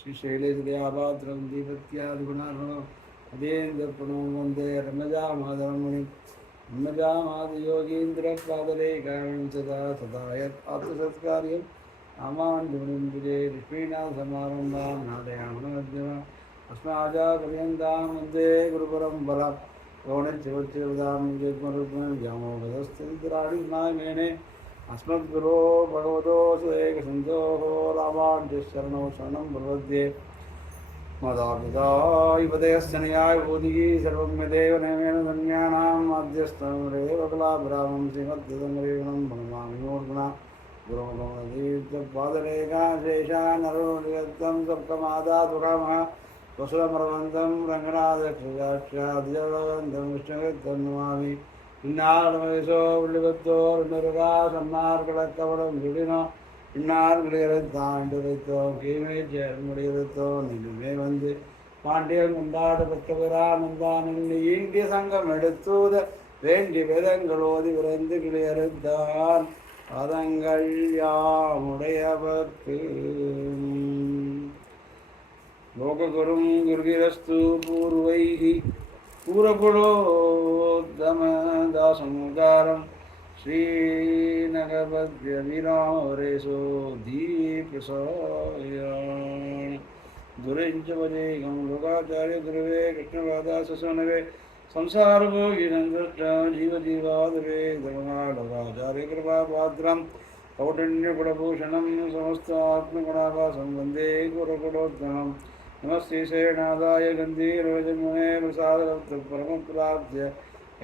श्रीशैलेशदयापात्रं दीपत्यादिगुणार्णवम् अदेन्द्रप्रणो वन्दे रम्यजामादरमणिं रम्यजामादियोगीन्द्रपादलेखां सदा सदा यत् आत्मसत्कार्यं रामानुजमुनिं विजये लक्ष्मीनाथसमारम्भां नादयामनमध्यमाम् अस्माचार्यपर्यन्तां वन्दे गुरुपरम्परां गौणशिवचिरदां जग्मरुग्मं व्यामोहदस्तिराणिनायमेने अस्मद्गुरो भगवतो सुदेकसिन्धोः रामानुजशरणौ शरणं प्रपद्ये मदापितायुपदयस्तनयाय बोधिः सर्वं यदेव नयमेन धन्यानाम् आद्यस्तमरेव कलाभ्रामं श्रीमद्गुरुं प्रणमामि मूर्ध्ना गुरुमुखमदीर्घपादरेखाशेषानरोनियत्तं सप्तमादातुकामः कुशलमरवन्तं रङ्गनाथक्षाध्यावन्दं विष्णुवृत्तं नमामि इन्नार वयसो உள்ளிவத்தோர் சொன்னார் கிடக்கவடம் சுடினோ இன்னார் கிளியறுத்தாண்டுரைத்தோம் கீழே சேர்முடியிருத்தோம் நிலுமே வந்து பாண்டியன் கொண்டாட பெற்றவரான் வந்தான் ஈண்டிய சங்கம் எடுத்தூத வேண்டி வேதங்களோதி விரைந்து கிளியறுத்தான் பதங்கள் யாமுடையவர்க்கு லோககுரும் குருகிரஸ்து பூர்வைஹி पूरपुरोदमदासमुगारं श्रीनगरपद्यविरामरेशो दीप्रसायान् दुरिञ्च वजेगं लोकाचार्य गुरुवे कृष्णवादाससुनवे संसारभोगिनन्दृष्ट जीवजीवादवे धर्मालोकाचार्य कृपापात्रं कौटिन्यगुणभूषणं समस्तात्मगुणाभासं वन्दे गुरुकुलोत्तमम् नमस्ते श्रीनाथाय गन्धीरवजन्मने प्रसादरत्नपरमप्राप्य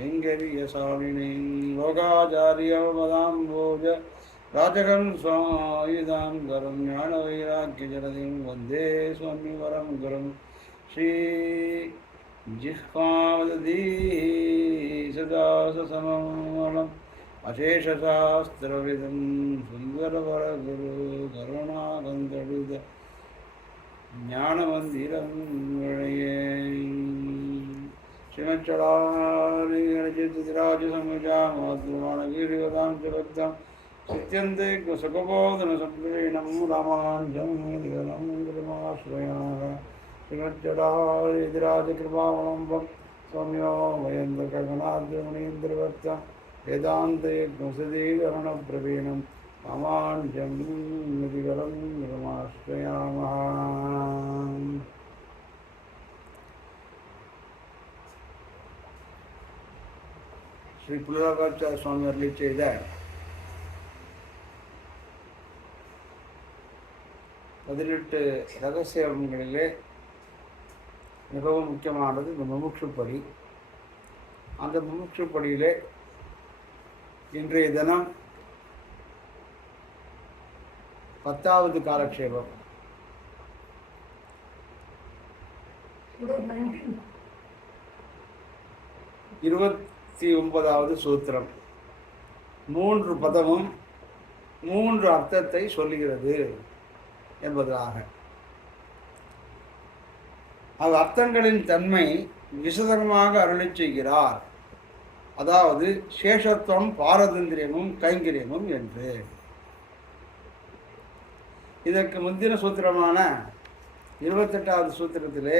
ऐङ्गरीयशालिनी लोकाचार्यवदाम्बोज राजकं स्वायुधां गरं ज्ञानवैराग्यजलधिं वन्दे स्वामिवरं गुरुं श्रीजिह्वावदधी सदा सममलम् अशेषशास्त्रविदं सुन्दरवरगुरु करुणागन्धविद ज्ञानमन्दिरं श्रीमच्चडानिराजसंजामातृमाणगीरिवदां च भक्तं सित्यन्ते सुखबोधनसम्प्रीणं रामानुजं गुरुमाश्रयामः श्रीमच्चडानिराजकृपावलम्बं सौम्यो वयन्द्रगणाद्रमुनीन्द्रभक्तं वेदान्तयज्ञसदीकरणप्रवीणं रामानुजं निधिकरं गुरुमाश्रयामः. ஸ்ரீ புல்லராகாச்சார சுவாமி அருளி செய்த 18 ரகசியங்களிலே மிகவும் முக்கியமானது இந்த முமுட்சுப்படி. அந்த முமுட்சுப்படியிலே இன்றைய தினம் 10வது காலக்ஷேபம். இருபத்தி 9வது சூத்திரம். 3 பதமும் 3 அர்த்தத்தை சொல்லுகிறது என்பதாக. அது அர்த்தங்களின் தன்மை விசதமாக அருளி செய்கிறார். அதாவது சேஷத்துவம், பாரதந்திரியமும் கைங்கரியமும் என்று. இதற்கு முந்தின சூத்திரமான 28வது சூத்திரத்திலே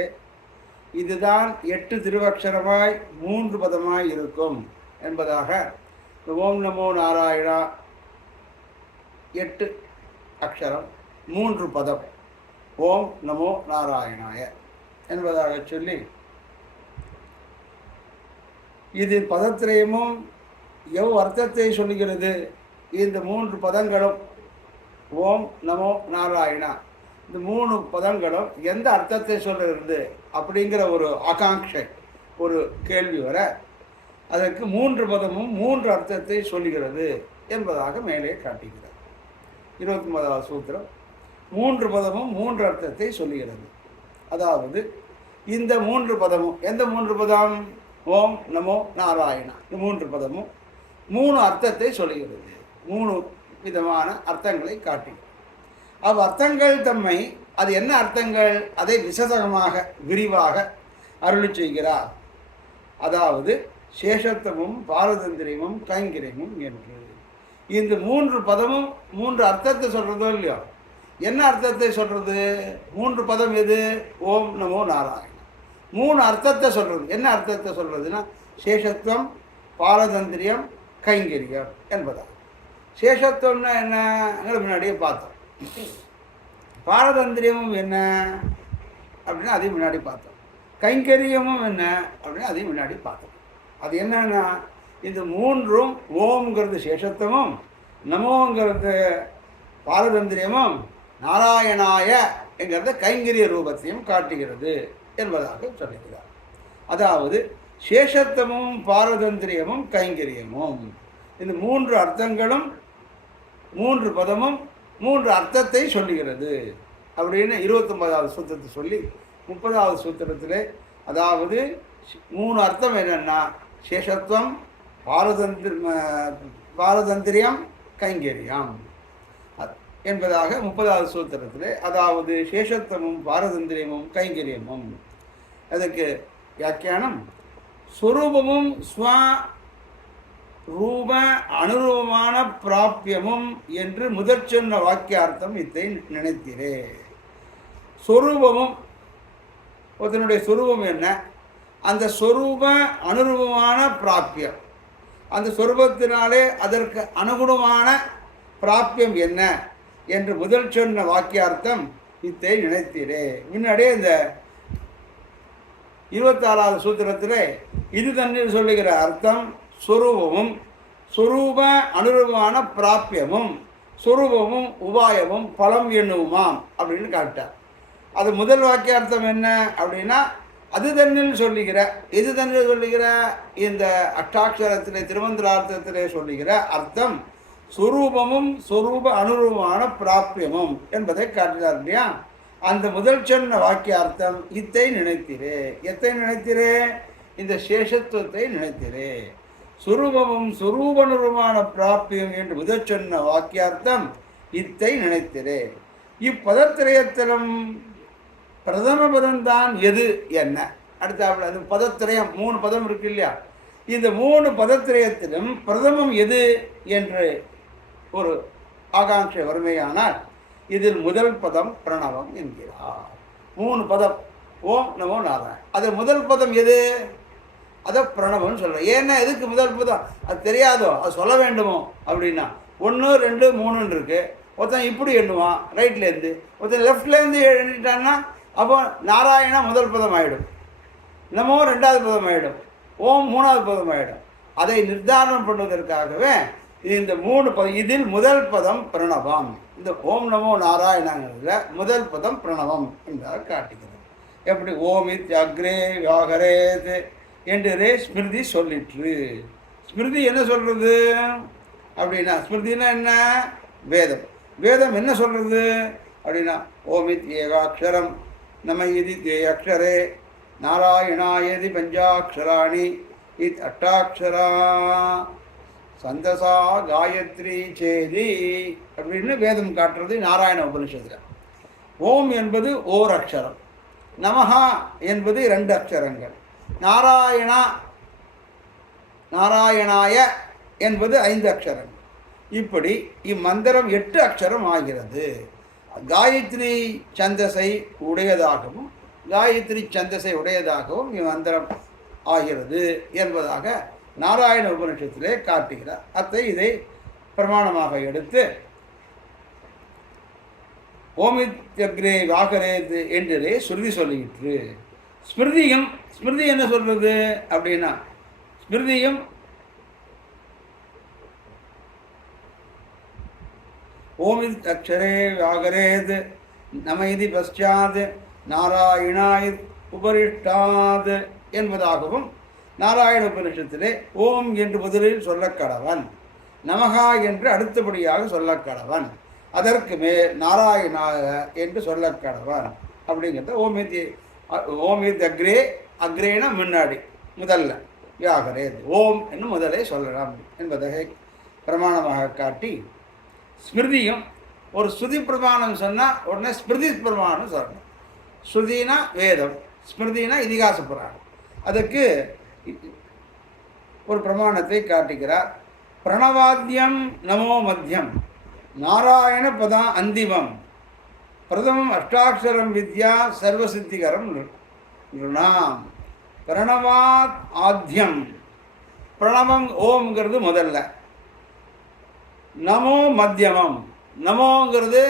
இதுதான் 8 திருவக்ஷரமாய் 3 பதமாய் இருக்கும் என்பதாக ஓம் நமோ நாராயணா 8 அக்ஷரம் 3 பதம் ஓம் நமோ நாராயணாய என்பதாக சொல்லி இது பதத்திரயமும் அர்த்தத்தை சொல்லுகிறது. இந்த 3 பதங்களும் ஓம் நமோ நாராயணா இந்த 3 பதங்களும் எந்த அர்த்தத்தை சொல்லுகிறது அப்படிங்கிற ஒரு ஆகாங்ஷை, ஒரு கேள்வி வர அதற்கு 3 பதமும் 3 அர்த்தத்தை சொல்லுகிறது என்பதாக மேலே காட்டுகிறார். 29வது சூத்திரம் 3 பதமும் 3 அர்த்தத்தை சொல்லுகிறது. அதாவது இந்த 3 பதமும் எந்த 3 பதம்? ஓம் நமோ நாராயணா. இந்த 3 பதமும் 3 அர்த்தத்தை சொல்லுகிறது. 3 விதமான அர்த்தங்களை காட்டுகிறது. அர்த்தங்கள் தம்மை அது என்ன அர்த்தங்கள் அதை விசதமாக விரிவாக அருளி செய்கிறார். அதாவது சேஷத்துவமும் பாரதந்திரியமும் கைங்கரியமும் என்று இந்த 3 பதமும் 3 அர்த்தத்தை சொல்றதோ இல்லையோ, என்ன அர்த்தத்தை சொல்கிறது? 3 பதம் எது? ஓம் நமோ நாராயண. 3 அர்த்தத்தை சொல்கிறது. என்ன அர்த்தத்தை சொல்கிறதுன்னா சேஷத்துவம், பாரதந்திரியம், கைங்கரியம் என்பதாக. சேஷத்துவம்னா என்ன முன்னாடியே பார்த்தோம். பாரதந்திரியமும் என்ன அப்படின்னா அதையும் முன்னாடி பார்த்தோம். கைங்கரியமும் என்ன அப்படின்னா அதையும் முன்னாடி பார்த்தோம். அது என்னன்னா இந்த 3ம் ஓம்ங்கிறது சேஷத்துவமும், நமோங்கிறது பாரதந்திரியமும், நாராயணாய என்கிறத கைங்கரிய ரூபத்தையும் காட்டுகிறது என்பதாக சொல்லுகிறார். அதாவது சேஷத்துவமும் பாரதந்திரியமும் கைங்கரியமும் இந்த 3 அர்த்தங்களும் 3 பதமும் 3 அர்த்தத்தை சொல்லுகிறது அப்படின்னு 29வது சூத்திரத்தை சொல்லி 30வது சூத்திரத்தில் அதாவது 3 அர்த்தம் என்னென்னா சேஷத்துவம், பாரதந்திரியம், கைங்கரியம் என்பதாக 30வது சூத்திரத்தில் அதாவது சேஷத்துவமும் பாரதந்திரியமும் கைங்கரியமும். அதுக்கு வியாக்கியானம் ஸ்வரூபமும் ஸ்வ ரூப அனுரூபமான பிராபியமும் என்று முதற் சொன்ன வாக்கியார்த்தம் இதை நினைத்தீரே. சொரூபமும் ஒருத்தனுடைய சொரூபம் என்ன, அந்த சொரூப அனுரூபமான பிராபியம், அந்த சொரூபத்தினாலே அதற்கு அனுகுணமான பிராபியம் என்ன என்று முதல் சொன்ன வாக்கியார்த்தம் இதை நினைத்தீரே. முன்னாடியே இந்த 26வது சூத்திரத்தில் இது தண்ணீர் சொல்லுகிற அர்த்தம் சொரூபமும் சொரூப அனுரூபமான பிராபியமும் சொரூபமும் உபாயமும் பலம் எண்ணுமாம் அப்படின்னு காட்டார். அது முதல் வாக்கியார்த்தம் என்ன அப்படின்னா அது தண்ணில் சொல்லுகிற இது தண்ணில் சொல்லுகிற இந்த அஷ்டாட்சரத்திலே திருமந்திரார்த்தத்திலே சொல்லுகிற அர்த்தம் சொரூபமும் சொரூப அனுரூபமான பிராபியமும் என்பதை காட்டினார் இல்லையா. அந்த முதல் சொன்ன வாக்கியார்த்தம் இத்தை நினைத்திரே. எத்தை நினைத்திரே? இந்த சேஷத்துவத்தை நினைத்திரே. சுரூபமும் சுரூபனுருமான பிராபியம் என்று முதல் சொன்ன வாக்கியார்த்தம் இத்தை நினைத்திரே. இப்பதத்திரயத்திலும் பிரதம பதம்தான் எது என்ன? அடுத்தாப்புல அது பதத்திரயம் 3 பதம் இருக்கு இல்லையா. இந்த 3 பதத்திரயத்திலும் பிரதமம் எது என்று ஒரு ஆகாங்ஷை வறுமையானால் இதில் முதல் பதம் பிரணவம் என்கிறார். 3 பதம் ஓம் நமோ நாராயண. அது முதல் பதம் எது? அதை பிரணவம்னு சொல்கிறேன். ஏன்னா எதுக்கு முதல் பதம்? அது தெரியாதோ, அது சொல்ல வேண்டுமோ அப்படின்னா 1 2 3 இருக்குது. ஒருத்தன் இப்படி எண்ணுவான் ரைட்லேருந்து, ஒருத்தன் லெஃப்ட்லேருந்து எண்ணிட்டான்னா அப்போ நாராயணா முதல் பதம் ஆகிடும், நமோ 2வது பதம் ஆகிடும், ஓம் 3வது பதம் ஆகிடும். அதை நிர்தாரணம் பண்ணுவதற்காகவே இந்த 3 பதம். இதில் முதல் பதம் பிரணவம். இந்த ஓம் நமோ நாராயணங்கிறதுல முதல் பதம் பிரணவம் என்றால் காட்டுகிறது. எப்படி ஓமித் அக்ரே வியாகரேத் என்று ஸ்மிருதி சொல்லிற்று. ஸ்மிருதி என்ன சொல்கிறது அப்படின்னா, ஸ்மிருதினா என்ன? வேதம். வேதம் என்ன சொல்கிறது அப்படின்னா ஓமித் ஏகாட்சரம் நம இதி தேயக்ஷரே நாராயணாயதி பஞ்சாட்சராணி இத் அட்டாட்சரா சந்தசா காயத்ரி சேதி அப்படின்னு வேதம் காட்டுறது நாராயண உபனிஷத்தில். ஓம் என்பது ஓர் அக்ஷரம், நமஹா என்பது 2 அக்ஷரங்கள், நாராயணா நாராயணாய என்பது 5 அக்ஷரங்கள். இப்படி இம்மந்திரம் 8 அக்ஷரம் ஆகிறது. காயத்ரி சந்தஸை உடையதாகவும் காயத்ரி சந்தஸை உடையதாகவும் இம்மந்திரம் ஆகிறது என்பதாக நாராயண உபனிஷத்திலே காட்டுகிறார். அத்தை இதை பிரமாணமாக எடுத்து ஓமித்யக்ரே வாகரேது என்றே ஸ்ருதி சொல்லிற்று. ஸ்மிருதி என்ன சொல்றது அப்படின்னா, ஸ்மிருதியும் ஓமித் அக்ஷரே வாகரேது நம இதி பశ్చాத் நாராயணாய் உபரிஷ்டாத் என்பதாகவும் நாராயண உபனிஷத்திலே ஓம் என்று முதலில் சொல்லக்கடவன், நமகா என்று அடுத்தபடியாக சொல்லக்கடவன், அதற்கு மேல் நாராயணாக என்று சொல்லக்கடவன் அப்படிங்கிறத ஓமித் அக்ரே. அக்ரேனா முன்னாடி முதல்ல, வியாகரேது ஓம் என்று முதலே சொல்லலாம் என்பதை பிரமாணமாக காட்டி, ஸ்மிருதியும் ஒரு ஸ்ருதி பிரமாணம் சொன்னால் உடனே ஸ்மிருதி பிரமாணம் சொல்லணும். ஸ்ருதினா வேதம், ஸ்மிருதினா இதிகாச புராணம். அதுக்கு ஒரு பிரமாணத்தை காட்டுகிறார். பிரணவாத்தியம் நமோ மத்தியம் நாராயண பதா அந்திமம் பிரதமம் அஷ்டாட்சரம் வித்யா சர்வசித்திகரம் நிருணாம். பிரணவாத் ஆத்யம். பிரணவம் ஓம்ங்கிறது முதல்ல, நமோ மத்தியமம், நமோங்கிறது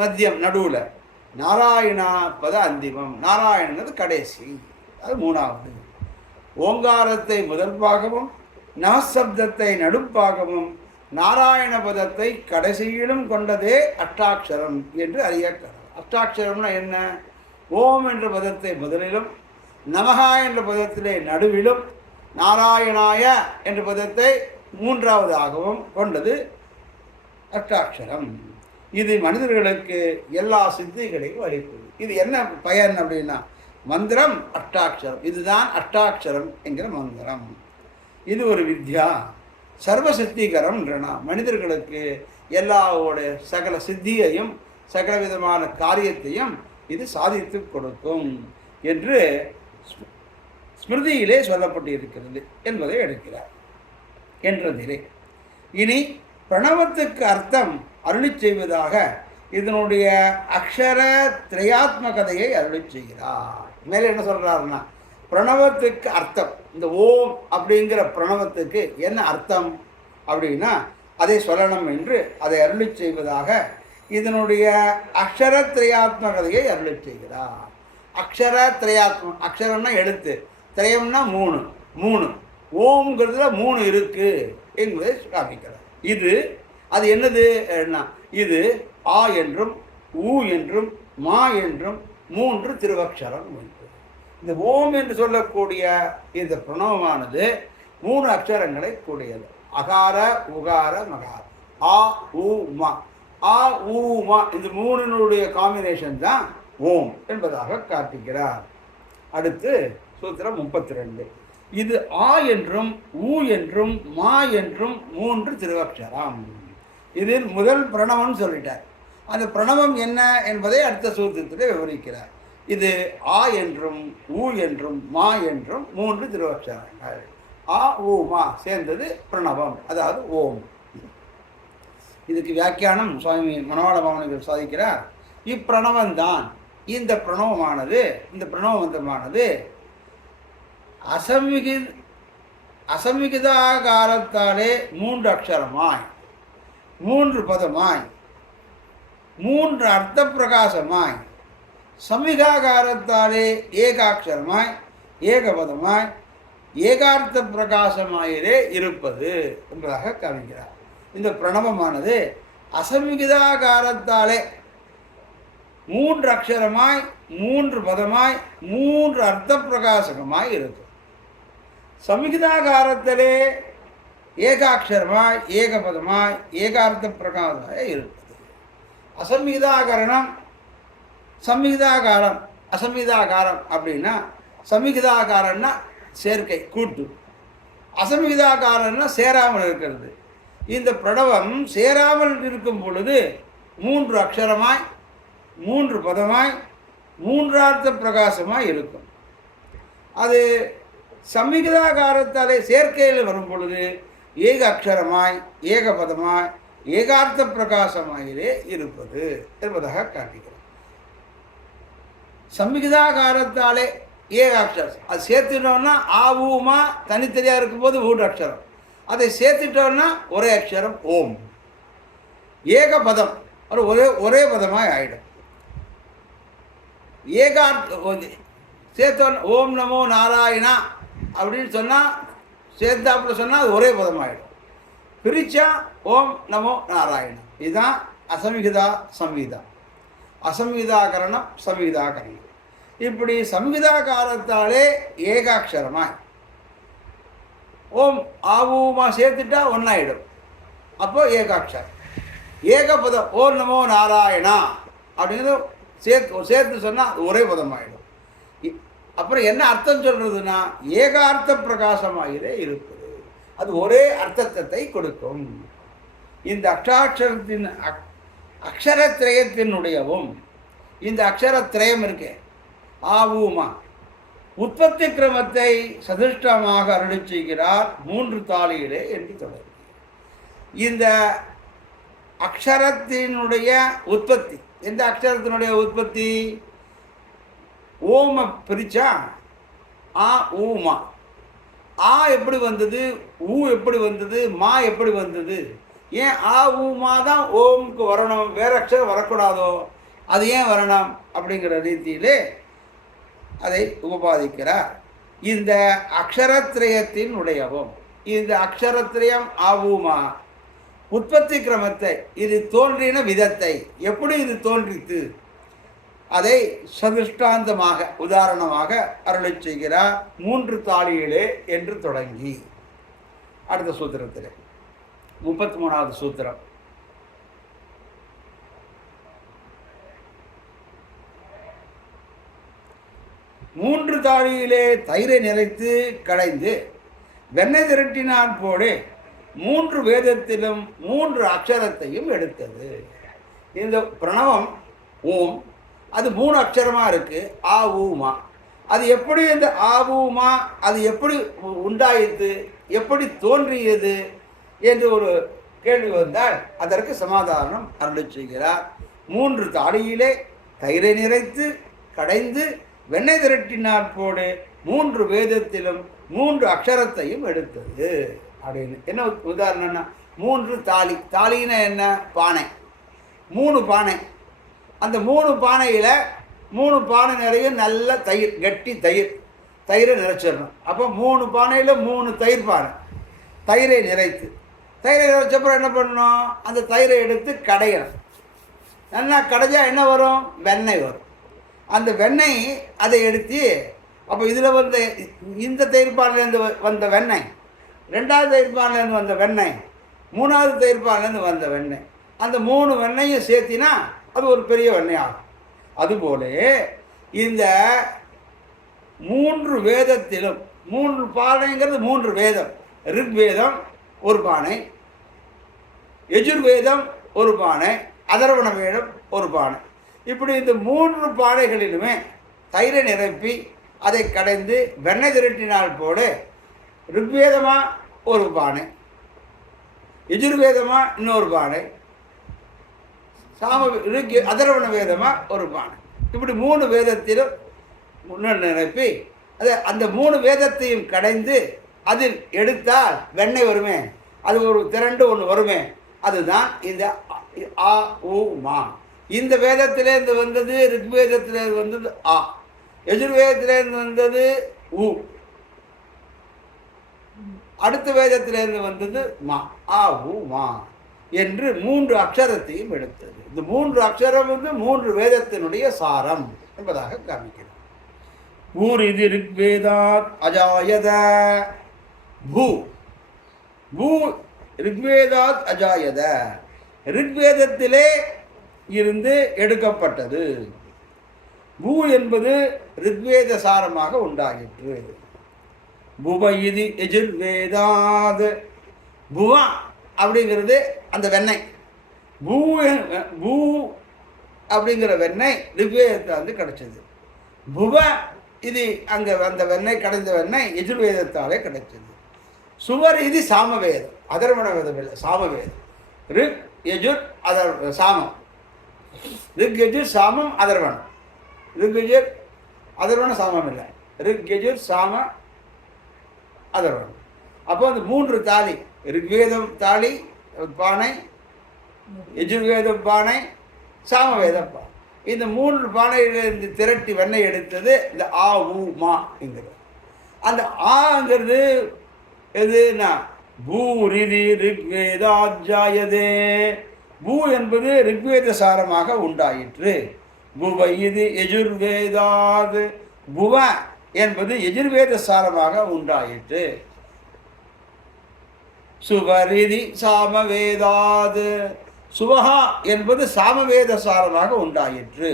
மத்தியம் நடுவில், நாராயணா பத அந்திமம், நாராயணங்கிறது கடைசி, அது மூணாவது. ஓங்காரத்தை முதல் பாகமும் நமசப்தத்தை நடுப்பாகமும் நாராயண பதத்தை கடைசியிலும் கொண்டதே அஷ்டாட்சரம் என்று அறியக்கலாம். அஷ்டாட்சரம்னா என்ன? ஓம் என்ற பதத்தை முதலிலும், நமகா என்ற பதத்திலே நடுவிலும், நாராயணாய என்ற பதத்தை மூன்றாவதாகவும் கொண்டது அஷ்டாட்சரம். இது மனிதர்களுக்கு எல்லா சித்திகளையும் அளிப்பது. இது என்ன பயன் அப்படின்னா, மந்திரம் அஷ்டாட்சரம், இதுதான் அஷ்டாட்சரம் என்கிற மந்திரம். இது ஒரு வித்யா. சர்வசித்திகரம் என்றனா மனிதர்களுக்கு எல்லாவோட சகல சித்தியையும் சகல விதமான காரியத்தையும் இது சாதித்து கொடுக்கும் என்று ஸ்மிருதியிலே சொல்லப்பட்டிருக்கிறது என்பதை எடுக்கிறார் என்றதிலே. இனி பிரணவத்துக்கு அர்த்தம் அருளி செய்வதாக இதனுடைய அக்ஷர திரையாத்மகதையை அருளி செய்கிறார். மேலே என்ன சொல்கிறாருன்னா, பிரணவத்துக்கு அர்த்தம், இந்த ஓம் அப்படிங்கிற பிரணவத்துக்கு என்ன அர்த்தம் அப்படின்னா அதை சொல்லணும் என்று அதை அருளி செய்வதாக இதனுடைய அக்ஷர திரையாத்மகதையை அருளி செய்கிறார். அக்ஷர திரையாத்ம, அக்ஷரம்னா எழுத்து, திரையம்னா மூணு, மூணு, ஓம்ங்கிறதுல மூணு இருக்குது என்பதை காமிக்கிறார். இது அது என்னது? இது ஆ என்றும் ஊ என்றும் மா என்றும் மூன்று திருவக்ஷரம் உண்டு. இந்த ஓம் என்று சொல்லக்கூடிய இந்த பிரணவமானது மூணு அக்ஷரங்களை கூடியது. அகார உகார மகார, ஆ ஊ மா. ஆ ஊ மா இந்த மூணினுடைய காம்பினேஷன் தான் ஓம் என்பதாக காட்டுகிறார். அடுத்து சூத்திரம் 32. இது ஆ என்றும் ஊ என்றும் மா என்றும் மூன்று திருவக்ஷரம். இதில் முதல் பிரணவம்னு சொல்லிட்டார். அந்த பிரணவம் என்ன என்பதை அடுத்த சூத்திரத்தில் விவரிக்கிறார். இது ஆ என்றும் ஊ என்றும் மா என்றும் மூன்று திருவக்ஷரங்கள். ஆ ஊ மா சேர்ந்தது பிரணவம், அதாவது ஓம். இதுக்கு வியாக்கியானம் சுவாமி மணவாள பாவனிகள் சாதிக்கிறார். இப்பிரணவம்தான், இந்த பிரணவமானது, இந்த பிரணவமந்திரமானது அசமிகிதாகாரத்தாலே மூன்று அக்ஷரமாய், மூன்று பதமாய், மூன்று அர்த்த பிரகாசமாய், சமிகாகாரத்தாலே ஏகாட்சரமாய், ஏகபதமாய், ஏகார்த்த பிரகாசமாயிலே இருப்பது என்பதாக காண்கிறார். இந்த பிரணவமானது அசமிகிதாகாரத்தாலே மூன்று அக்ஷரமாய், மூன்று பதமாய், மூன்று அர்த்த பிரகாசகமாய் இருக்கும். சமிகிதாகாரத்திலே ஏகாட்சரமாய், ஏகபதமாய், ஏகார்த்த பிரகாசமாய் இருப்பது. அசம்ஹிதாகரணம், சம்ஹிதாகாரம், அசம்ஹிதாகாரம் அப்படின்னா, சம்ஹிதாகாரம்னா சேர்க்கை கூட்டு, அசம்ஹிதாகாரம்னா சேராமல் இருக்கிறது. இந்த பிரணவம் சேராமல் இருக்கும் பொழுது மூன்று அக்ஷரமாய், மூன்று பதமாய், மூன்றார்த்த பிரகாசமாய் இருக்கும். அது சம்ஹிதாகாரத்தாலே சேர்க்கையில் வரும் பொழுது ஏக அக்ஷரமாய், ஏகபதமாய், ஏகார்த்த பிரகாசமாயிலே இருப்பது என்பதாக காட்டுகிறோம். சம்ஹிதாகாரத்தாலே ஏகாட்சரம், அது சேர்த்துட்டோம்னா ஆவூமா தனித்தனியாக இருக்கும்போது மூன்று அக்ஷரம், அதை சேர்த்துட்டோம்னா ஒரே அக்ஷரம் ஓம். ஏகபதம் ஒரே பதமாய் ஆயிடும். ஏகார்த்த சேர்த்தோம் ஓம் நமோ நாராயணா அப்படின்னு சொன்னால், சேர்த்தாப்புல சொன்னால் அது ஒரே பதமாகிடும். பிரிச்சா ஓம் நமோ நாராயணா. இதுதான் அசம்ஹிதா சம்ஹிதா, அசம்ஹிதாகரணம் சம்ஹிதாகரணம். இப்படி சம்ஹிதாகாரத்தாலே ஏகாட்சரமாய் ஓம் ஆவூமா சேர்த்துட்டா ஒன்றாயிடும், அப்போ ஏகாட்சரம். ஏகபதம் ஓம் நமோ நாராயணா அப்படிங்கிறது சேர்த்து சொன்னால் ஒரே பதமாகிடும். அப்புறம் என்ன அர்த்தம் சொல்கிறதுனா ஏகார்த்த பிரகாசமாயிலே இருப்பது, அது ஒரே அர்த்தத்தை கொடுக்கும். இந்த அஷ்டாட்சரத்தின் அக்ஷரத்திரயத்தினுடையவும் இந்த அக்ஷரத்திரயம் இருக்கு ஆவூமா உற்பத்தி கிரமத்தை சதுஷ்டமாக அருளி செய்கிறார் மூன்று தாளியிலே என்று தொடர். இந்த அக்ஷரத்தினுடைய உற்பத்தி, எந்த அக்ஷரத்தினுடைய உற்பத்தி? ஓம பிரிச்சா ஆ ஊமா. ஆ எப்படி வந்தது, ஊ எப்படி வந்தது, மா எப்படி வந்தது? ஏன் ஆ ஊமா தான் ஓம்க்கு வரணும், வேற அக்ஷரம் வரக்கூடாதோ? அது ஏன் வரணும் அப்படிங்கிற ரீதியிலே அதை உபபாதிக்கிறார். இந்த அக்ஷரத்திரயத்தின் உடையவும், இந்த அக்ஷரத்திரயம் ஆவுமா உற்பத்தி கிரமத்தை, இது தோன்றின விதத்தை, எப்படி இது தோன்றித்து, அதை சதுஷ்டாந்தமாக உதாரணமாக அருளச் செய்கிறார். 3 தாளிகளே என்று தொடங்கி அடுத்த சூத்திரத்தில் 33வது சூத்திரம். மூன்று தாளியிலே தயிரை நிறைத்து கடைந்து வெண்ணெய் திரட்டினான் போடு 3 வேதத்திலும் 3 அக்ஷரத்தையும் எடுத்தது. இந்த பிரணவம் ஓம், அது 3 அக்ஷரமாக இருக்குது. ஆ ஊமா. அது எப்படி இந்த ஆ ஊமா அது எப்படி உண்டாயிற்று, எப்படி தோன்றியது என்று ஒரு கேள்வி வந்தால் அதற்கு சமாதானம் அருளச் செய்கிறார். 3 தாளியிலே தயிரை நிறைத்து கடைந்து வெண்ணெய் திரட்டினாற் போடு 3 வேதத்திலும் 3 அக்ஷரத்தையும் எடுத்தது அப்படின்னு. என்ன உதாரணம்னா 3 தாலி. தாலின்னா என்ன? பானை. 3 பானை. அந்த 3 பானையில் 3 பானை நிறைய நல்ல தயிர், கட்டி தயிரை நிறைச்சிடணும். அப்போ 3 பானையில் 3 தயிர் பானை. தயிரை நிறைத்து நிறைச்சப்பறம் என்ன பண்ணணும்? அந்த தயிரை எடுத்து கடையணும். நல்லா கடைஞ்சா என்ன வரும்? வெண்ணெய் வரும். அந்த வெண்ணெய் அதை எடுத்து, அப்போ இதில் வந்து இந்த தயிர்பானிலேருந்து வந்த வெண்ணெய், 2வது தயிர்பானிலேருந்து வந்த வெண்ணெய், 3வது தயிர்பானிலேருந்து வந்த வெண்ணெய், அந்த 3 வெண்ணெயும் சேர்த்தினா அது ஒரு பெரிய வெண்ணெய் ஆகும். அதுபோல இந்த 3 வேதத்திலும் 3 பானைங்கிறது 3 வேதம். ரிக்வேதம் ஒரு பானை, யஜுர்வேதம் ஒரு பானை, அதர்வண வேதம் ஒரு பானை. இப்படி இந்த 3 பானைகளிலுமே தயிரை நிரப்பி அதை கடைந்து வெண்ணெய் திரட்டினால் போல ரிக்வேதமாக ஒரு பானை, யஜுர்வேதமாக இன்னொரு பானை, அதர்வண வேதமாக ஒரு பானை. இப்படி 3 வேதத்திலும் நிரப்பி அதை அந்த 3 வேதத்தையும் கடைந்து அதில் எடுத்தால் வெண்ணெய் வருமே, அது ஒரு திரண்டு ஒன்று வருமே, அதுதான் இந்த ஆ ஊ மா. இந்த வேதத்திலேருந்து வந்தது, ரிக்வேதத்திலேருந்து வந்தது ஆ, யஜுர்வேதத்திலேருந்து வந்தது ஊ, அடுத்த வேதத்திலேருந்து வந்தது மா. ஆ ஊ மா என்று 3 அக்ஷரத்தையும் எடுத்தது. இந்த 3 அக்ஷரம் 3 வேதத்தினுடைய சாரம் என்பதாக காமிக்கிறது. பூரிதி ரிக்வேதாத் அஜாயத. பூ பூ ரிக்வேதாத் அஜாயத, ரிக்வேதத்திலே இருந்து எடுக்கப்பட்டது. பூ என்பது ரிக்வேத சாரமாக உண்டாகிற்று. புவ இது எஜுர்வேதாத். புவா அப்படிங்கிறது அந்த வெண்ணெய். பூ அப்படிங்கிற வெண்ணெய் ரிக்வேதத்தை வந்து கிடைச்சது. புவ இது அங்கே அந்த வெண்ணெய் கடைந்த வெண்ணெய் எஜுர்வேதத்தாலே கிடைச்சது. சுவர் இது சாமவேதம், அதர்வண வேதம் இல்லை, சாமவேதம். ரிக் யஜுர் சாமம். ரிக் யஜுர் சாமம் அதர்வணம். ரிக் யஜுர் அதர்வண சாமம் இல்லை, ரிக் யஜுர் சாம அதர்வணம். அப்போ அந்த 3 தாலி, ரிக்வேதம் தாலி பானை, யஜுர்வேதம் பானை, சாமவேதம் பானை. இந்த 3 பானையிலிருந்து திரட்டி வெண்ணெய் எடுத்தது இந்த ஆ ஊ மா என்கிறது. அந்த ஆங்கிறது எதுனா பூரிதி ரிக்வேதாஜாயதே. பூ என்பது ரிக்வேத சாரமாக உண்டாயிற்று. புவ இது யஜுர்வேதாது. புவ என்பது எஜுர்வேத சாரமாக உண்டாயிற்று. சுவரிதி சாமவேதாது. சுவஹா என்பது சாமவேத சாரமாக உண்டாயிற்று.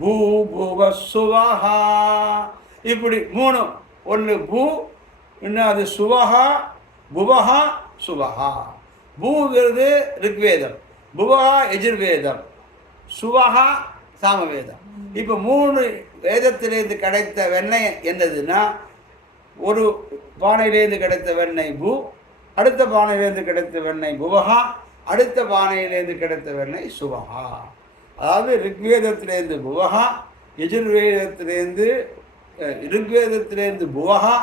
பூ புவ சுவஹா. இப்படி 3, ஒன்று பூ, இன்னும் அது சுவஹா, புவஹா, சுவஹா. பூங்கிறது ரிக்வேதம், புவஹா எஜுர்வேதம், சுவஹா சாமவேதம். இப்போ 3 வேதத்திலேருந்து கிடைத்த வெண்ணெய் என்னதுன்னா, ஒரு பானையிலேருந்து கிடைத்த வெண்ணெய் பூ, அடுத்த பானையிலேருந்து கிடைத்த வெண்ணெய் புவஹா, அடுத்த பானையிலேருந்து கிடைத்த வெண்ணெய் சுவஹா. அதாவது ரிக்வேதத்திலேருந்து புவகா, யஜுர்வேதத்திலேருந்து ரிக்வேதத்திலேருந்து புவகா,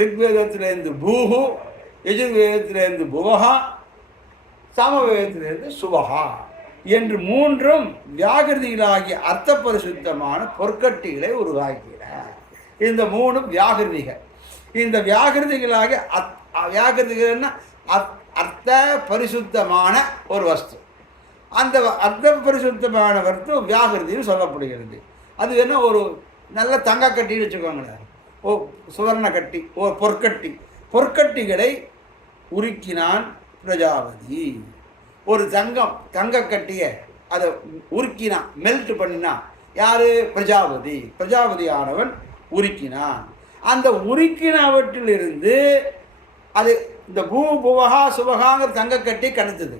ரிக்வேதத்திலேருந்து பூஹு, யஜுர்வேதத்திலேருந்து புவகா, சாமவேதத்திலிருந்து சுபகா என்று மூன்றும் வியாகிருதிகளாகிய அர்த்த பரிசுத்தமான பொற்கட்டிகளை உருவாக்கின. இந்த மூணும் வியாகிருதிகள். இந்த வியாகிருதிகளாகிய வியாகிருதிகள்னா அர்த்த பரிசுத்தமான ஒரு வஸ்து. அந்த அர்த்த பரிசுத்தமான வஸ்து வியாகிருதின்னு சொல்லப்படுகிறது. அது என்ன, ஒரு நல்ல தங்க கட்டின்னு வச்சுக்கோங்களேன், ஓ சுவர்ண கட்டி, ஓ பொற்கட்டி. பொற்கட்டிகளை உருக்கினான் பிரஜாபதி. ஒரு தங்க கட்டியை அதை உருக்கினான், மெல்ட் பண்ணினான். யாரு? பிரஜாபதி. பிரஜாபதியானவன் உருக்கினான். அந்த உருக்கினவற்றிலிருந்து அது இந்த புவகா சுபகாங்கிற தங்க கட்டி கணித்தது.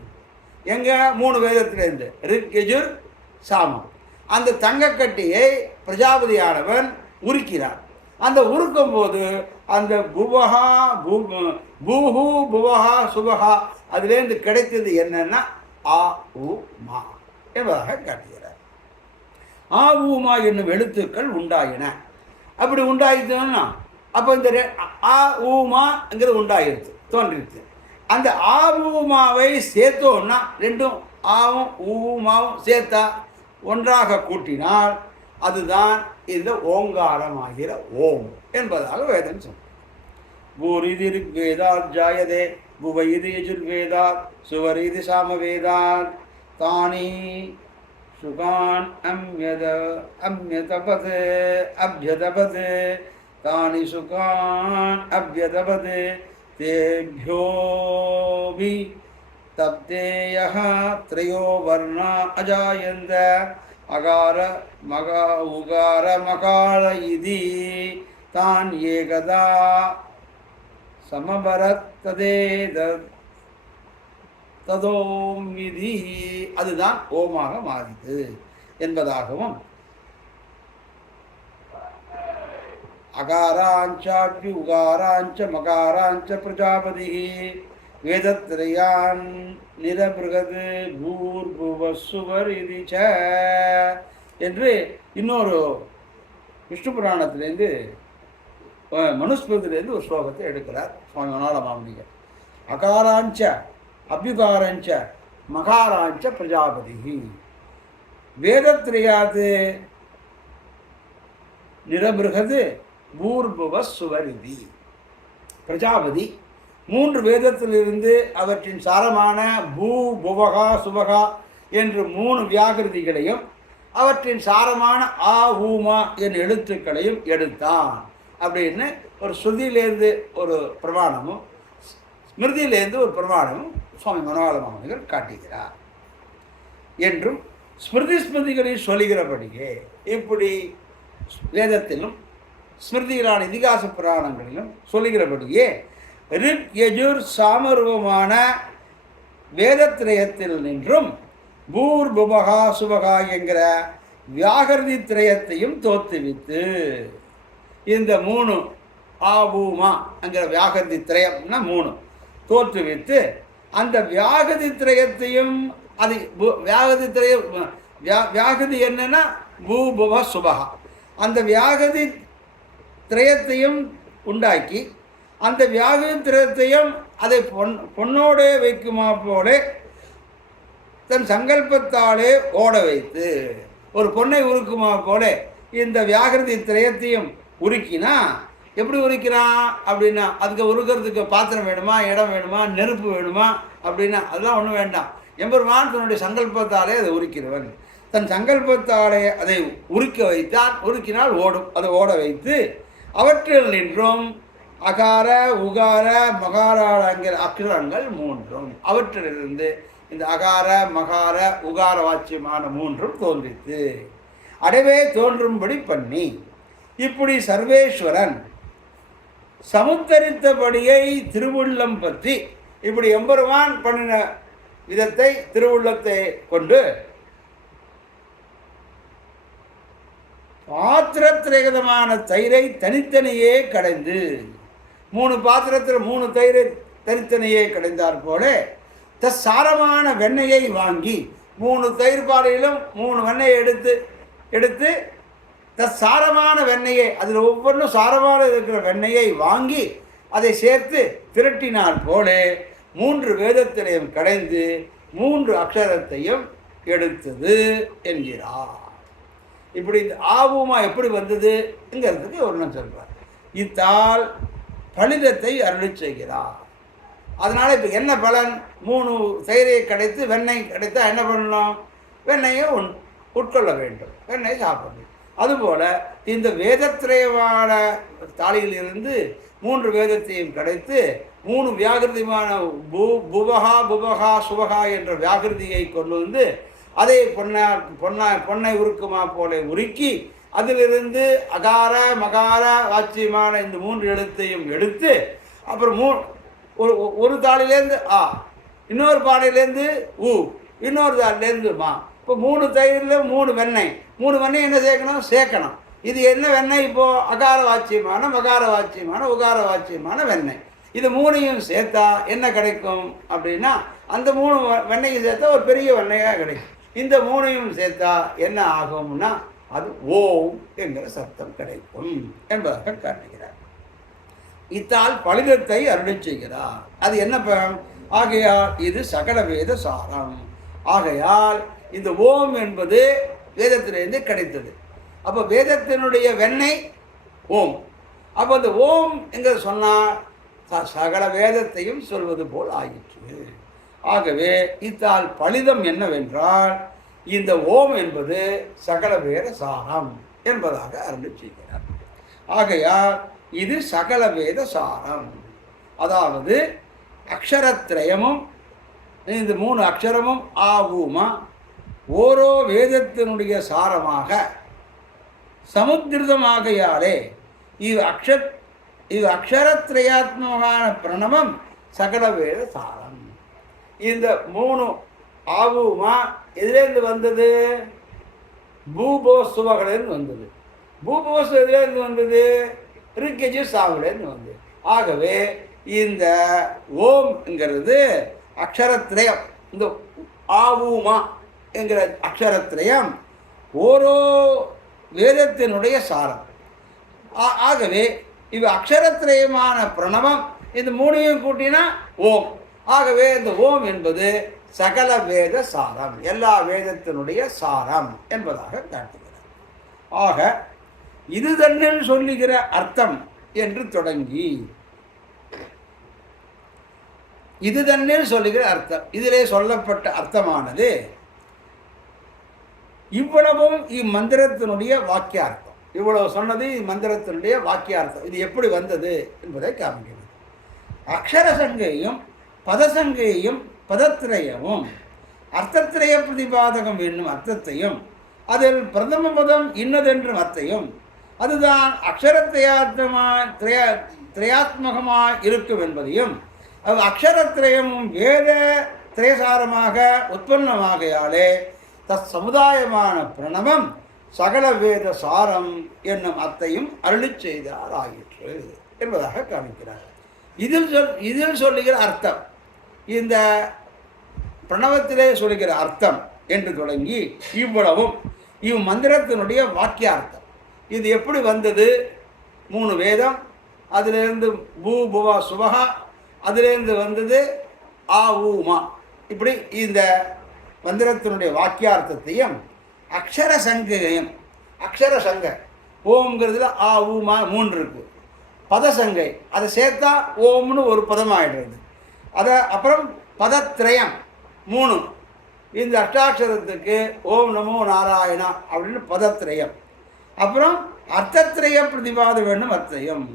எங்க? 3 வேதத்திலிருந்து, ரிக் யஜுர் சாமம். அந்த தங்க கட்டியை பிரஜாபதியானவன் உருக்கிறான். அந்த உருக்கும் போது அந்த புவகா பூஹு புவகா சுபகா அதுலேருந்து கிடைத்தது என்னன்னா ஆ உ மா என்பதாக காட்டுகிறார். ஆ உ மா என்னும் எழுத்துக்கள் உண்டாயின. அப்படி உண்டாயிடுச்சுன்னா அப்போ இந்த ஆ உ மாங்கிறது உண்டாயிருச்சு, தோன்றிடுச்சு. அந்த ஆ உ மாவை சேர்த்தோம்னா ரெண்டும் ஆவும் ஊமாவும் சேர்த்தா ஒன்றாக கூட்டினால் அதுதான் இந்த ஓங்காரமாகிற ஓம் என்பதாக வேதம் சொன்ன. பூரிதி ரிக்வேதாத் ஜாயதே புவைதி யஜுர்வேதாத் சுவரிதி சாமவேதாத் தானி சுகான் அம்யதபத் அப்யதபத் தானி சுகான் அப்யதபத் தேப்யோபி தப்தேயः த்ரயோ வர்ணா அஜாயந்த அகார மகா உகார மகார இதி தான் ஏகதா சமபரத் ததோம் விதி. அதுதான் ஓமாக மாறிது என்பதாகவும் அகாராஞ்சாபி உகாராஞ்ச மகாராஞ்ச பிரஜாபதி வேதத்ரயான் நிரபிருகது பூர்புவசுவர் இதிச்ச என்று இன்னொரு விஷ்ணு புராணத்திலேருந்து மனுஸ்மிருதிலேருந்து ஒரு ஸ்லோகத்தை எடுக்கிறார் சுவாமி மனோல மாமனிகர். அகாராஞ்ச அபியுகாரஞ்ச மகாராஞ்ச பிரஜாபதி வேதத்ரயாது நிரபிருகது பூர்புவசுவரிதி. பிரஜாபதி 3 வேதத்திலிருந்து அவற்றின் சாரமான பூ புவகா சுபகா என்று 3 வியாகிருதிகளையும் அவற்றின் சாரமான ஆ ஊமா என் எழுத்துக்களையும் எடுத்தான் அப்படின்னு ஒரு ஸ்ருதியிலேருந்து ஒரு பிரமாணமும் ஸ்மிருதியிலேருந்து ஒரு பிரமாணமும் சுவாமி மனோல மாமனிகள் காட்டுகிறார் என்றும் ஸ்மிருதிகளில் சொல்லுகிறபடியே இப்படி வேதத்திலும் ஸ்மிருதிகளான இதிகாச புராணங்களிலும் சொல்லுகிறபடியே ரிக் யஜுர் சாமரூபமான வேதத்திரயத்தில் நின்றும் பூர்புபகா சுபகா என்கிற வியாகிருதி திரயத்தையும் தோற்றுவித்து இந்த 3 ஆபூமா என்கிற வியாகிருதி திரயம்னா 3 தோற்றுவித்து அந்த வியாகிருதி திரயத்தையும் அது வியாகிருதி திரயம் வியாகிருதி என்னன்னா பூபுவ சுபகா அந்த வியாகிருதி திரயத்தையும் உண்டாக்கி அந்த வியாகிருதி திரயத்தையும் அதை பொன்னோடு வைக்குமா போல தன் சங்கல்பத்தாலே ஓட வைத்து ஒரு பொன்னை உருக்குமா போல இந்த வியாகிருதி திரயத்தையும் உருக்கினா எப்படி உருக்கிறான் அப்படின்னா அதுக்கு உருக்கிறதுக்கு பாத்திரம் வேணுமா, இடம் வேணுமா, நெருப்பு வேணுமா அப்படின்னா அதெல்லாம் ஒன்றும் வேண்டாம். எம்பெருமான் தன்னுடைய சங்கல்பத்தாலே அதை உருக்கிறவன். தன் சங்கல்பத்தாலே அதை உருக்க வைத்தான். உருக்கினால் ஓடும். அதை ஓட வைத்து அவற்றில் நின்றும் அகார உகார மகாராங்கிற அக்ஷரங்கள் 3 அவற்றிலிருந்து இந்த அகார மகார உகார வாச்சியமான 3 தோன்றித்து அடவே தோன்றும்படி பண்ணி இப்படி சர்வேஸ்வரன் சமுத்தரித்தபடியை திருவுள்ளம் பற்றி இப்படி எம்பெருமான் பண்ணின விதத்தை திருவுள்ளத்தை கொண்டு பாத்திரத்திரகதமான தயிரை தனித்தனியே கடைந்து 3 பாத்திரத்தில் 3 தயிரை தனித்தனியே கடைந்தார் போல தசாரமான வெண்ணெயை வாங்கி 3 தயிர் பாலையிலும் 3 வெண்ணெயை எடுத்து எடுத்து சாரமான வெண்ணெயை, அதில் ஒவ்வொன்றும் சாரமான இருக்கிற வெண்ணெயை வாங்கி அதை சேர்த்து திரட்டினால் போல 3 வேதத்திலையும் கடைந்து 3 அக்ஷரத்தையும் எடுத்தது என்கிறார். இப்படி இந்த ஆவுமா எப்படி வந்ததுங்கிறதுக்கு ஒன்று சொல்கிறார். இத்தால் பலிதத்தை அருளி செய்கிறார். அதனால் இப்போ என்ன பலன்? 3 தயிரை கிடைத்து வெண்ணெய் கிடைத்தா என்ன பண்ணணும்? வெண்ணெயை உட்கொள்ள வேண்டும், வெண்ணெய் சாப்பிடணும். அதுபோல் இந்த வேதத்திரயமான தாளியிலிருந்து 3 வேதத்தையும் கிடைத்து 3 வியாகிருதிமான புவகா புபகா சுபகா என்ற வியாகிருதியை கொண்டு வந்து அதை பொன்னை உருக்குமா போல உருக்கி அதிலிருந்து அகார மகார வாச்சியமான இந்த 3 எழுத்தையும் எடுத்து அப்புறம் ஒரு தாளிலேருந்து ஆ, இன்னொரு பாடையிலேருந்து ஊ, இன்னொரு தாளிலேருந்து மா. இப்போ 3 தயிரில் 3 வெண்ணெய், 3 வெண்ணெய் என்ன சேர்க்கணும். இது என்ன வெண்ணெய்? இப்போது அகார வாச்சியமான மகார வாச்சியமான உகார வாச்சியமான வெண்ணெய். இது 3ஐயும் சேர்த்தா என்ன கிடைக்கும் அப்படின்னா, அந்த 3 வெண்ணெயும் சேர்த்தா ஒரு பெரிய வெண்ணெயாக கிடைக்கும். இந்த 3ஐயும் சேர்த்தா என்ன ஆகும்னா அது ஓம் என்கிற சத்தம் கிடைக்கும் என்பதாக காட்டுகிறார். இத்தால் பலிதத்தை அருளி செய்கிறார். அது என்ன பலம்? ஆகையால் இது சகல வேத சாரம். ஆகையால் இந்த ஓம் என்பது வேதத்திலிருந்து கிடைத்தது. அப்போ வேதத்தினுடைய வெண்ணெய் ஓம். அப்போ அந்த ஓம் என்று சொன்னால் சகல வேதத்தையும் சொல்வது போல் ஆயிற்று. ஆகவே இத்தால் பலிதம் என்னவென்றால் இந்த ஓம் என்பது சகல வேத சாரம் என்பதாக அருளி செய்கிறார். ஆகையால் இது சகல வேத சாரம். அதாவது அக்ஷரத்ரயமும் இந்த 3 அக்ஷரமும் ஆவுமா ஓரோ வேதத்தினுடைய சாரமாக சமுத்திரமாகையாலே இது அக்ஷரத்ரயாத்மகான பிரணவம் சகல வேத சாரம். இந்த 3 ஆவுமா எதிலேருந்து வந்தது? பூபோசுவகளிலிருந்து வந்தது. பூபோசு எதிலேருந்து வந்தது? ரிக்கஜு சாவுலேருந்து வந்தது. ஆகவே இந்த ஓம்ங்கிறது அக்ஷரத்ரயம். இந்த ஆவுமா என்கிற அக்ஷரத்ரயம் ஓரோ வேதத்தினுடைய சாரம். ஆகவே இவ் அக்ஷரத்ரயமான பிரணவம் இந்த 3ஐயும் கூட்டினா ஓம். ஆகவே இந்த ஓம் என்பது சகல வேத சாரம், எல்லா வேதத்தினுடைய சாரம் என்பதாக காட்டுகிறார். ஆக இது தன்னில் சொல்லுகிற அர்த்தம் என்று தொடங்கி இது தன்னில் சொல்லுகிற அர்த்தம், இதிலே சொல்லப்பட்ட அர்த்தமானது இவ்வளவும் இம்மந்திரத்தினுடைய வாக்கியார்த்தம். இவ்வளவு சொன்னது இம்மந்திரத்தினுடைய வாக்கியார்த்தம். இது எப்படி வந்தது என்பதை காண்கிறது. அக்ஷர சங்கையும் பதசங்கையும் பதத்திரயமும் அர்த்தத்திரய பிரதிபாதகம் என்னும் அர்த்தத்தையும் அதில் பிரதம பதம் இன்னதென்றும் அர்த்தையும் அதுதான் திரையாத்மகமாக இருக்கும் என்பதையும் அக்ஷரத்திரயமும் வேத திரயசாரமாக உற்பத்தமாகையாலே சமுதாயமான பிரணவம் சகல வேத சாரம் என்னும் அர்த்தையும் அருளி செய்தார் ஆயிற்று என்பதாக காமிக்கிறார். இதில் சொல்லுகிற அர்த்தம், இந்த பிரணவத்திலே சொல்லுகிற அர்த்தம் என்று தொடங்கி இவ்வளவும் மந்திரத்தினுடைய வாக்கியார்த்தம். இது எப்படி வந்தது? 3 வேதம், அதிலிருந்து பூபுவா சுபகா, அதிலிருந்து வந்தது ஆ ஊமா. இப்படி இந்த மந்திரத்தினுடைய வாக்கியார்த்தத்தையும் அக்ஷர சங்கையும், அக்ஷர சங்கை ஓம்ங்கிறதுல ஆ ஊமா 3 இருக்கு. பதசங்கை அதை சேர்த்தா ஓம்னு ஒரு பதமாகிடுறது. அதை அப்புறம் பதத்திரயம் 3, இந்த அஷ்டாட்சரத்துக்கு ஓம் நமோ நாராயணா அப்படின்னு பதத்திரயம். அப்புறம் அர்த்தத்திரய பிரதிபாத வேண்டும் அர்த்தம்.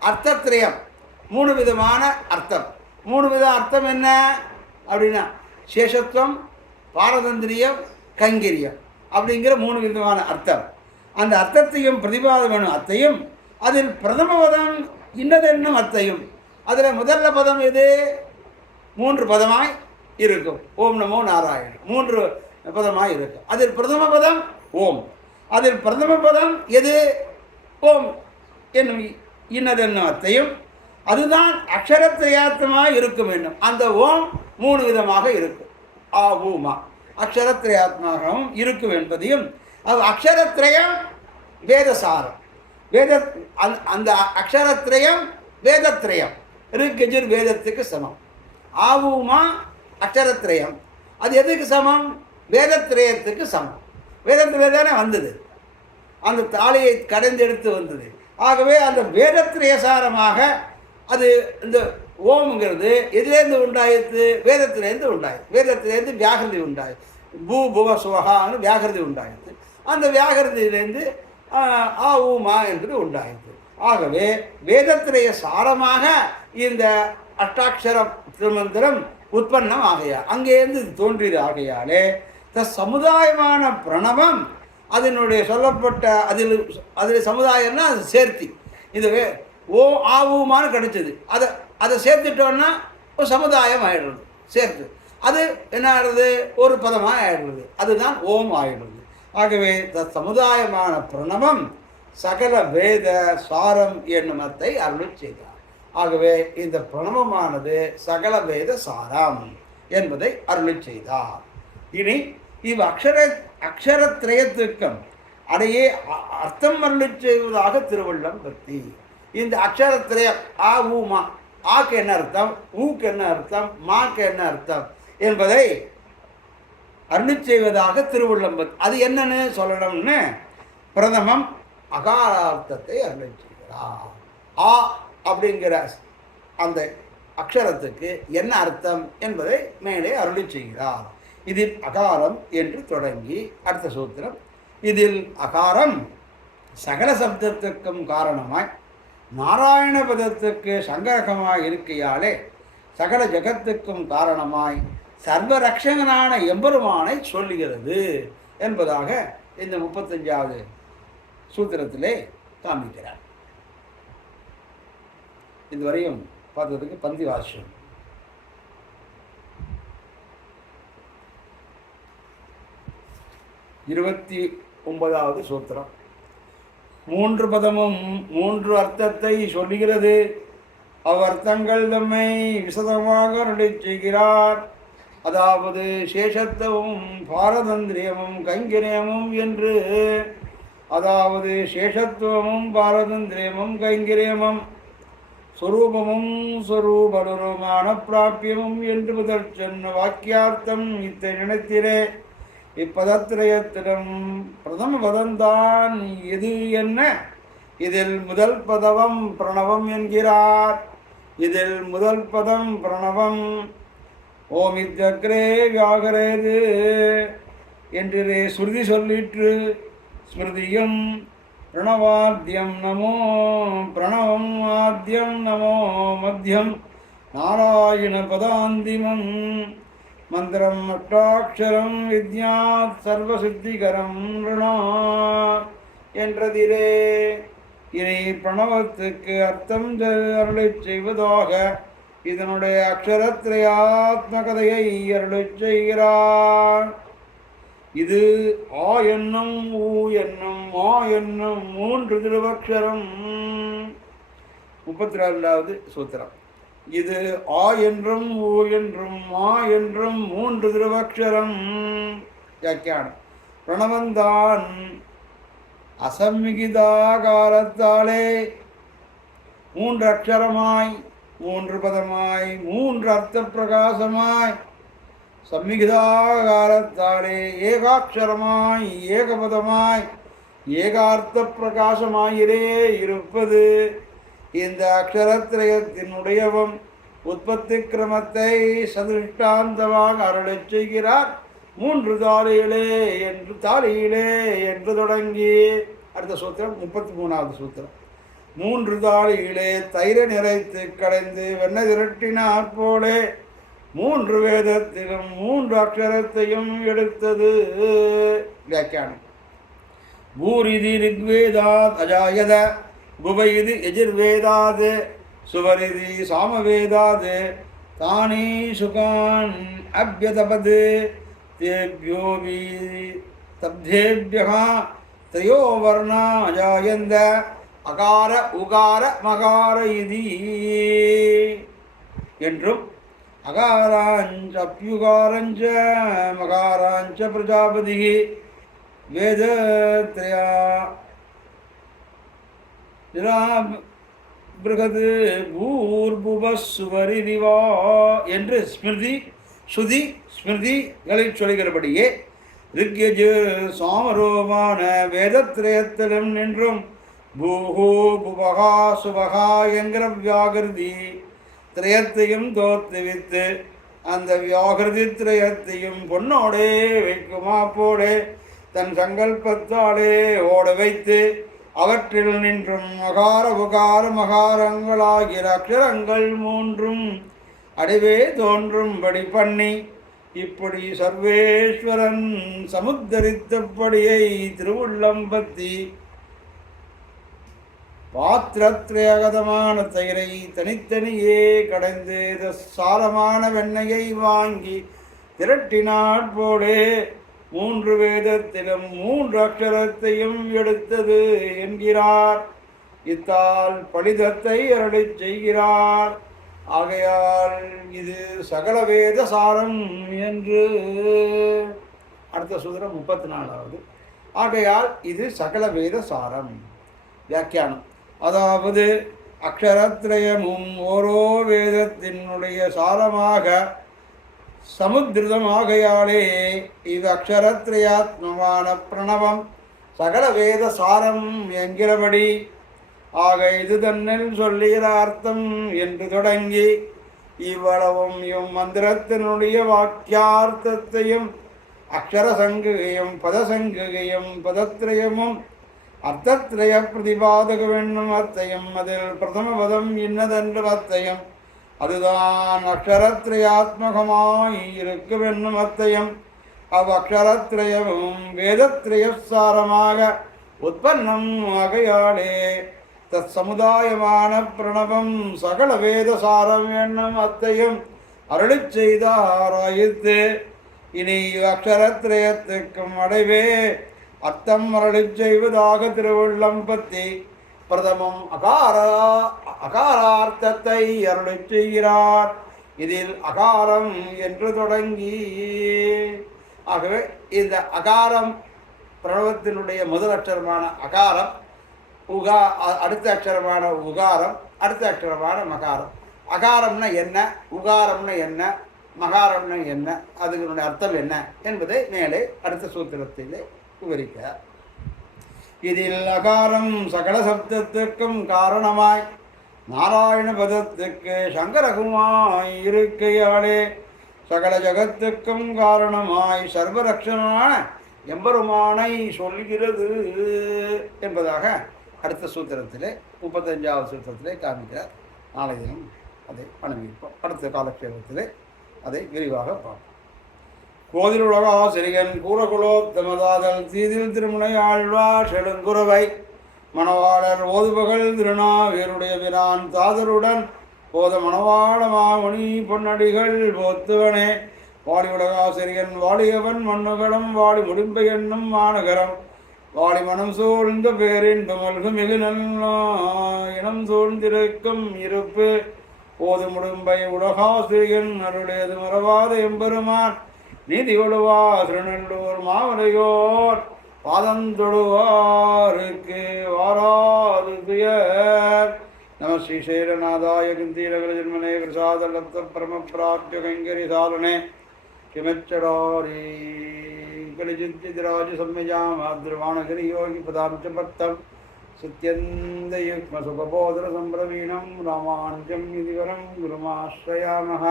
அர்த்தத்திரயம் 3 விதமான அர்த்தம். 3 வித அர்த்தம் என்ன அப்படின்னா சேஷத்துவம், பாரதந்திரியம், கைங்கரியம் அப்படிங்கிற 3 விதமான அர்த்தம். அந்த அர்த்தத்தையும் பிரதிபாத வேணும் அர்த்தையும், அதில் பிரதம பதம் இன்னதென்னும் அர்த்தையும். அதில் முதல்ல பதம் எது? 3 பதமாய் இருக்கும். ஓம் நமோ நாராயணன் 3 பதமாய் இருக்கும். அதில் பிரதம பதம் ஓம். அதில் பிரதம பதம் எது? ஓம் என்னும் இன்னதென்னும் அர்த்தையும். அதுதான் அக்ஷரத்திரயாத்மாக இருக்க வேண்டும். அந்த ஓம் 3 விதமாக இருக்கும். ஆ ஊமா. அக்ஷரத்திரயாத்மாகவும் இருக்கும் என்பதையும், அது அக்ஷரத்திரயம் வேதசாரம், வேத அந்த அக்ஷரத்திரயம் வேதத்திரயம், ரிக்கஜுர் வேதத்துக்கு சமம். ஆவுமா அக்ஷரத்திரயம், அது எதுக்கு சமம்? வேதத்திரயத்துக்கு சமம். வேதத்திலே தானே வந்தது, அந்த தாலியை கடைந்தெடுத்து வந்தது. ஆகவே அந்த வேதத்திரயசாரமாக அது இந்த ஓம்ங்கிறது எதுலேருந்து உண்டாயிற்று? வேதத்திலேருந்து உண்டாயிற்று. வேதத்திலேருந்து வியாகிருதி உண்டாயிற்று. பூ புவ சுவகான்னு வியாகிருதி உண்டாயிற்று. அந்த வியாகிருதியிலேருந்து ஆ ஊமா என்பது உண்டாயிற்று. ஆகவே வேதத்திலேய சாரமாக இந்த அஷ்டாட்சர திருமந்திரம் உற்பன்னம் ஆகையா, அங்கேருந்து தோன்றியது. ஆகையாலே சமுதாயமான பிரணவம் அதனுடைய சொல்லப்பட்ட அதில் சமுதாயம்னா அது சேர்த்தி, இது ஓ ஆவுமானு கிடைச்சது. அதை சேர்த்துட்டோன்னா ஒரு சமுதாயம் ஆயிடுறது. சேர்த்து அது என்ன ஆயிடுறது? ஒரு பதமாக ஆயிடுறது. அதுதான் ஓம் ஆயிடுறது. ஆகவே சமுதாயமான பிரணவம் சகல வேத சாரம் என்னுமத்தை அருள் செய்தார். ஆகவே இந்த பிரணவமானது சகல வேத சாரம் என்பதை அருள் செய்தார். இனி இவ் அக்ஷரத்திரயத்திற்கும் அடையே அர்த்தம் அருள் செய்வதாக திருவள்ளம் பக்தி. இந்த அக்ஷரத்திரயம் ஆ ஊமா, ஆக்கு என்ன அர்த்தம், ஊக்கு என்ன அர்த்தம், மாக்கு என்ன அர்த்தம் என்பதை அருள் செய்வதாக திருவள்ளம்பத். அது என்னன்னு சொல்லணும்னு பிரதமம் அகாரார்த்தத்தை அருள் செய்கிறார். ஆ அப்படிங்கிற அந்த அக்ஷரத்துக்கு என்ன அர்த்தம் என்பதை மேலே அருள் செய்கிறார். இதில் அகாரம் என்று தொடங்கி அடுத்த சூத்திரம், இதில் அகாரம் சகல சப்தத்துக்கும் காரணமாய் நாராயண பதத்துக்கு சங்கரகமாய் இருக்கையாலே சகல ஜகத்துக்கும் காரணமாய் சர்வரக்ஷகனான எம்பெருமானை சொல்லுகிறது என்பதாக இந்த 35வது சூத்திரத்திலே காண்பிக்கிறார். இதுவரையும் பார்த்ததுக்கு பந்தி வாசியம். 29வது சூத்திரம். 3 பதமும் 3 அர்த்தத்தை சொல்லுகிறது. அவ்வர்த்தங்கள் தம்மை விசதமாக அருளிச் செய்கிறார். அதாவது சேஷத்துவம் பாரதந்திரியமும் கைங்கரியமும் என்று. அதாவது சேஷத்துவமும் பாரதந்திரியமும் கைங்கரியமும் சொரூபமும் சொரூபனுமான பிராபியமும் என்று முதல் சொன்ன வாக்கியார்த்தம் இத்தை நினைத்திரே. இப்பதத்திரயத்திலும் பிரதம பதம்தான் எது என்ன? இதில் முதல் பதவம் பிரணவம் என்கிறார். இதில் முதல் பதம் பிரணவம். ஓமித்யக்ரே வியாகரேது என்று ஸ்ருதி சொல்லிற்று. ஸ்மிருதியும் பிரணவாத்யம் நமோ பிரணவம் ஆத்யம் நமோ மத்தியம் நாராயண பதாந்திமம் மந்திரம் அஷ்டாட்சரம் வித்யாத் சர்வசித்திகரம் ருணா என்றதிலே. இனி பிரணவத்துக்கு அர்த்தம் அருளைச் செய்வதாக இதனுடைய அக்ஷரத்திரயாத்மகதையை அருளைச் செய்கிறார். இது ஆ என்னும் ஊ என்னும் மா என்னும் 3 திருவக்ஷரம். 32வது சூத்திரம். இது ஆ என்றும் ஊ என்றும் மா என்றும் 3 திருவக்ஷரம். வியாக்கியானம். பிரணவந்தான் அசம்மிகிதாகாரத்தாலே 3 அக்ஷரமாய் 3 பதமாய் 3 அர்த்த பிரகாசமாய் சம்மிகிதாகாரத்தாலே ஏகாட்சரமாய் ஏகபதமாய் ஏகார்த்த பிரகாசமாயிரே இருப்பது. இந்த அக்ஷரத்திரயத்தினுடையவும் உற்பத்தி கிரமத்தை சதிருஷ்டாந்தமாக அருளச் செய்கிறார். 3 தாலியிலே என்று தொடங்கி அடுத்த சூத்திரம் 33வது சூத்திரம். 3 தாலியிலே தயிரை நிறைத்து கடைந்து வெண்ணெய் திரட்டினாற் போலே 3 வேதத்திலும் 3 அக்ஷரத்தையும் எடுத்தது. வியாக்கியானம். பூரிதி ரிக்வேதாத் அஜாயத குபைதி எஜிர்வேதாத் சுவரிதி சாமவேதாத் தானே சுகான் அப்யதபத் தேப்யோவி தப்தேப்யஹ த்ரயோ வர்ணா அஜாயந்த அகார உகார மகார இதி என்றும் அகாராஞ்ச அப்யுகாரஞ்ச மகாராஞ்ச பிரஜாபதி வேதத்ரயா பிருகது பூர்புவசுவரிதிவா என்று ஸ்ருதி ஸ்மிருதிகளை சொல்கிறபடியே ரிக்யஜு சாமரோமான வேதத்ரயத்திலும் நின்றும் பூஹூ புபகா சுபகா என்கிற வியாகிருதி திரயத்தையும் தோற்றுவித்து அந்த வியாகிருதி திரயத்தையும் பொன்னோடே வைக்குமாப்போடே தன் சங்கல்பத்தாலே ஓட வைத்து அவற்றில் நின்றும் மகார உகார மகாரங்களாகிற அக்ஷரங்கள் மூன்றும் அடிவே தோன்றும்படி பண்ணி இப்படி சர்வேஸ்வரன் சமுத்தரித்தபடியை திருவுள்ளம்பத்தி பாத்திரத்ரயகதமான தயிரை தனித்தனியே கடைந்து சாரமான வெண்ணையை வாங்கி திரட்டினாற்போடே 3 வேதத்திலும் 3 அக்ஷரத்தையும் எடுத்தது என்கிறார். இத்தால் படிதத்தை அருளிச் செய்கிறார். ஆகையால் இது சகல வேத சாரம் என்று. அடுத்த சூத்திரம் 34வது. ஆகையால் இது சகல வேத சாரம். வியாக்கியானம். அதாவது அக்ஷரத்ரயமும் ஓரோ வேதத்தினுடைய சாரமாக சமுத்திரமாகையாலே இது அக்ஷரத்ரயாத்மமான பிரணவம் சகல வேத சாரம் என்கிறபடி. ஆக இது தன்னில் சொல்லுகிற அர்த்தம் என்று தொடங்கி இவ்வளவும் மந்திரத்தினுடைய வாக்கியார்த்தத்தையும் அக்ஷர சங்குகையும் பதசங்குகையும் பதத்ரயமும் அர்த்தத்ரய பிரதிபாதகவென்னும் அர்த்தையும் அதில் பிரதம பதம் இன்னதென்று அர்த்தையும் அதுதான் அக்ஷரத்ரயாத்மகமாய் இருக்குவென்னும் அர்த்தையும் அவ்வக்ஷரத்ரயமும் வேதத்ரயசாரமாக உற்பன்னம் ஆகையாலே தத் சமுதாயமான பிரணவம் சகல வேதசாரம் என்னும் அர்த்தையும் அருளிச் செய்தாராயித்து. இனி அக்ஷரத்ரயத்துக்கும் அடைவே அர்த்தம் அருளிச் செய்வதாக திருவுள்ளம்பத்தி பிரதமம் அகாரார்த்தத்தை அருளிச் செய்கிறார். இதில் அகாரம் என்று தொடங்கி ஆகவே இந்த அகாரம் பிரணவத்தினுடைய முதல் அக்ஷரமான அகாரம் அடுத்த அக்ஷரமான உகாரம் அடுத்த அக்ஷரமான மகாரம். அகாரம்னா என்ன, உகாரம்னா என்ன, மகாரம்னா என்ன, அதுகளுடைய அர்த்தம் என்ன என்பதை மேலே அடுத்த சூத்திரத்திலே விவரிக்கிறார். இதில் அகாரம் சகல சப்தத்துக்கும் காரணமாய் நாராயண பதத்துக்கு சங்கரகுமாய் இருக்கையாலே சகல ஜகத்துக்கும் காரணமாய் சர்வரக்ஷனான எம்பெருமானை சொல்கிறது என்பதாக அடுத்த சூத்திரத்திலே 35வது சூத்திரத்திலே காண்பிக்கிறார். நாளை தினம் அதை அனுபவிப்போம். அடுத்த காலக்ஷேபத்திலே அதை விரிவாக பார்ப்போம். கோதிலுலகாசிரியன் கூறகுலோத்தமதாதல் தீதில் திருமுனை ஆழ்வார் செழுங்குறவை மணவாளர் ஓதுபகல் திருநாவேருடைய பிரான் தாதருடன் போத மணவாள மாமணி பொன்னடிகள் போத்துவனே வாடி உலகாசிரியன் வாடியவன் மண்ணுகளம் வாடி முடிம்பை என்னும் மாநகரம் வாடி மனம் சூழ்ந்த பேரின்ப மல்கு மிகு இனம் சூழ்ந்திருக்கும் இருப்பு போது முடும்பை உலகாசிரியன் அருளேது மறவாத எம்பெருமான் நீதி கொழுவா திருநெல்லூர் மாமலையோர் பாதந்தொழுவாருக்கு வாராது துயர். நம ஸ்ரீ சைரநாதாய குந்தீரகர ஜன்மனே பிரசாத லப்த பரம பிராப்திய கைங்கரி சாலனே கிமச்சடாரி கலிஜித்திராஜ சம்யஜாமாத்ருவாணகிரி யோகி பதாம்ச பக்தம் சுத்யந்த யுக்ம சுகபோதர சம்பிரவீணம் ராமானுஜம் இதுவரம் குருமாஸ்ரயாமஹ.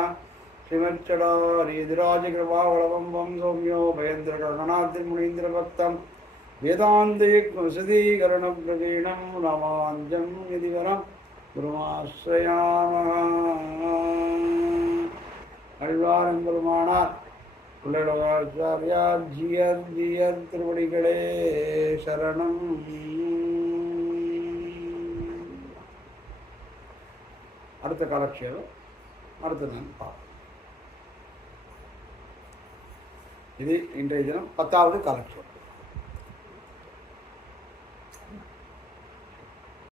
श्रीमच्चडारीधिराजकृपावलवं सौम्यो भयेन्द्रगणनाथिर्मुनीन्द्रभक्तं वेदान्तयुक्मसदीकरणप्रवीणं रामानुजं यदिवरं गुरुमाश्रयामः. அழ்வாரம்பெருமானார் புள்ளலோகாச்சாரியார் ஜியர் திருவடிகளே சரணம். அடுத்த காலக்ஷேபம் அடுத்த நான் பார்ப்போம். இது இன்றைய தினம் 10வது காலக்ஷேபம்.